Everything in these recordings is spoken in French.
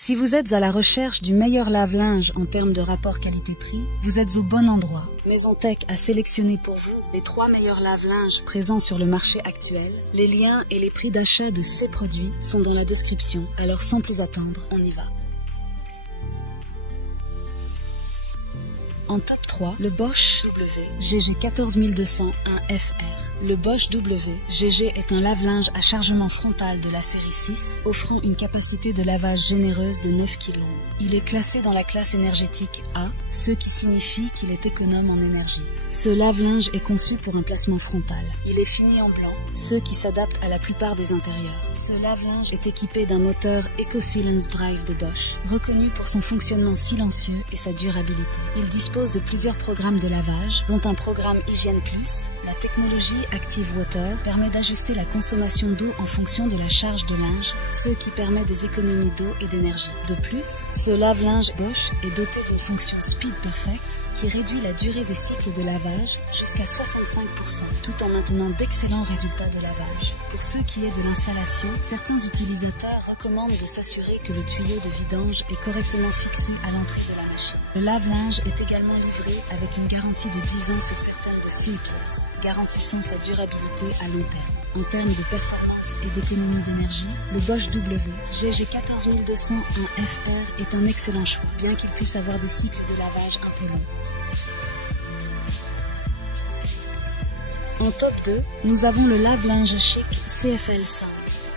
Si vous êtes à la recherche du meilleur lave-linge en termes de rapport qualité-prix, vous êtes au bon endroit. Maison-Tech a sélectionné pour vous les 3 meilleurs lave-linges présents sur le marché actuel. Les liens et les prix d'achat de ces produits sont dans la description. Alors sans plus attendre, on y va. En top 3, le Bosch W GG14201 FR. Le Bosch W GG est un lave-linge à chargement frontal de la série 6, offrant une capacité de lavage généreuse de 9 kg. Il est classé dans la classe énergétique A, ce qui signifie qu'il est économe en énergie. Ce lave-linge est conçu pour un placement frontal. Il est fini en blanc, ce qui s'adapte à la plupart des intérieurs. Ce lave-linge est équipé d'un moteur EcoSilence Drive de Bosch, reconnu pour son fonctionnement silencieux et sa durabilité. Il dispose de plusieurs programmes de lavage, dont un programme Hygiène Plus. La technologie Active Water permet d'ajuster la consommation d'eau en fonction de la charge de linge, ce qui permet des économies d'eau et d'énergie. De plus, ce lave-linge Bosch est doté d'une fonction Speed Perfect qui réduit la durée des cycles de lavage jusqu'à 65%, tout en maintenant d'excellents résultats de lavage. Pour ce qui est de l'installation, certains utilisateurs recommandent de s'assurer que le tuyau de vidange est correctement fixé à l'entrée de la machine. Le lave-linge est également livré avec une garantie de 10 ans sur certaines de ses pièces, garantissant sa durabilité à long terme. En termes de performance et d'économie d'énergie, le Bosch W GG14201 FR est un excellent choix, bien qu'il puisse avoir des cycles de lavage un peu longs. En top 2, nous avons le lave-linge Chic CFL 100.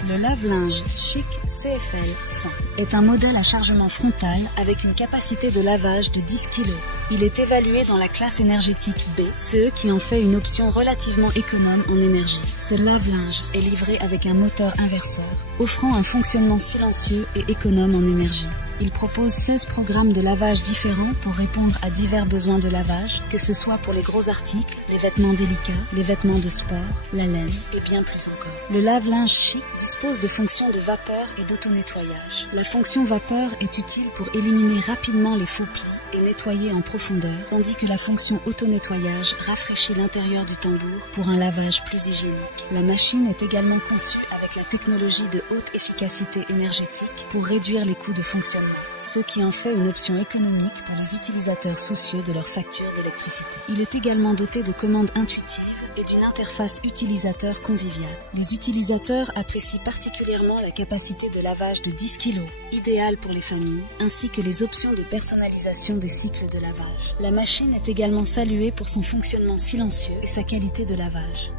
Le lave-linge Chic CFL 100 est un modèle à chargement frontal avec une capacité de lavage de 10 kg. Il est évalué dans la classe énergétique B, ce qui en fait une option relativement économe en énergie. Ce lave-linge est livré avec un moteur inverseur, offrant un fonctionnement silencieux et économe en énergie. Il propose 16 programmes de lavage différents pour répondre à divers besoins de lavage, que ce soit pour les gros articles, les vêtements délicats, les vêtements de sport, la laine et bien plus encore. Le lave-linge Chic dispose de fonctions de vapeur et d'auto-nettoyage. La fonction vapeur est utile pour éliminer rapidement les faux plis et nettoyer en profondeur, tandis que la fonction auto-nettoyage rafraîchit l'intérieur du tambour pour un lavage plus hygiénique. La machine est également conçue avec la technologie de haute efficacité énergétique pour réduire les coûts de fonctionnement, ce qui en fait une option économique pour les utilisateurs soucieux de leur facture d'électricité. Il est également doté de commandes intuitives et d'une interface utilisateur conviviale. Les utilisateurs apprécient particulièrement la capacité de lavage de 10 kg, idéale pour les familles, ainsi que les options de personnalisation des cycles de lavage. La machine est également saluée pour son fonctionnement silencieux et sa qualité de lavage.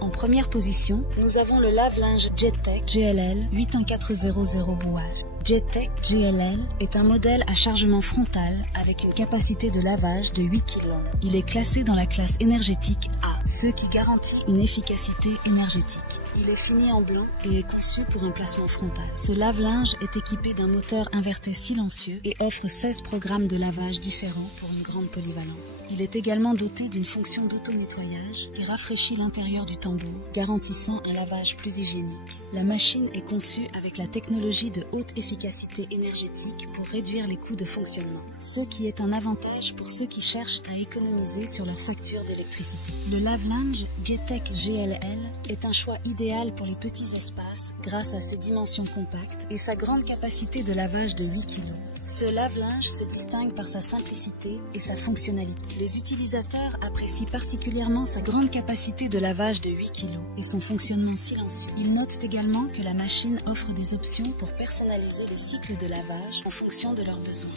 En première position, nous avons le lave-linge Jettech GLL 81400 Bouage. Jettech GLL est un modèle à chargement frontal avec une capacité de lavage de 8 kg. Il est classé dans la classe énergétique A, ce qui garantit une efficacité énergétique. Il est fini en blanc et est conçu pour un placement frontal. Ce lave-linge est équipé d'un moteur inverté silencieux et offre 16 programmes de lavage différents pour une grande polyvalence. Il est également doté d'une fonction d'auto-nettoyage qui rafraîchit l'intérieur du tambour, garantissant un lavage plus hygiénique. La machine est conçue avec la technologie de haute efficacité énergétique pour réduire les coûts de fonctionnement, ce qui est un avantage pour ceux qui cherchent à économiser sur leur facture d'électricité. Le lave-linge Jettech GLL est un choix idéal pour les petits espaces grâce à ses dimensions compactes et sa grande capacité de lavage de 8 kg. Ce lave-linge se distingue par sa simplicité et sa fonctionnalité. Les utilisateurs apprécient particulièrement sa grande capacité de lavage de 8 kg et son fonctionnement silencieux. Ils notent également que la machine offre des options pour personnaliser les cycles de lavage en fonction de leurs besoins.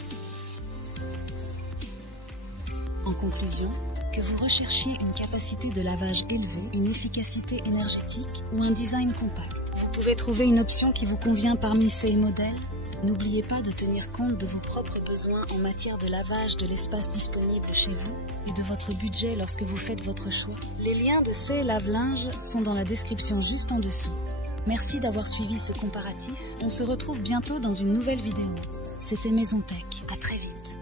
En conclusion, que vous recherchiez une capacité de lavage élevée, une efficacité énergétique ou un design compact, vous pouvez trouver une option qui vous convient parmi ces modèles. N'oubliez pas de tenir compte de vos propres besoins en matière de lavage de l'espace disponible chez vous et de votre budget lorsque vous faites votre choix. Les liens de ces lave-linges sont dans la description juste en dessous. Merci d'avoir suivi ce comparatif. On se retrouve bientôt dans une nouvelle vidéo. C'était Maison-Tech. À très vite.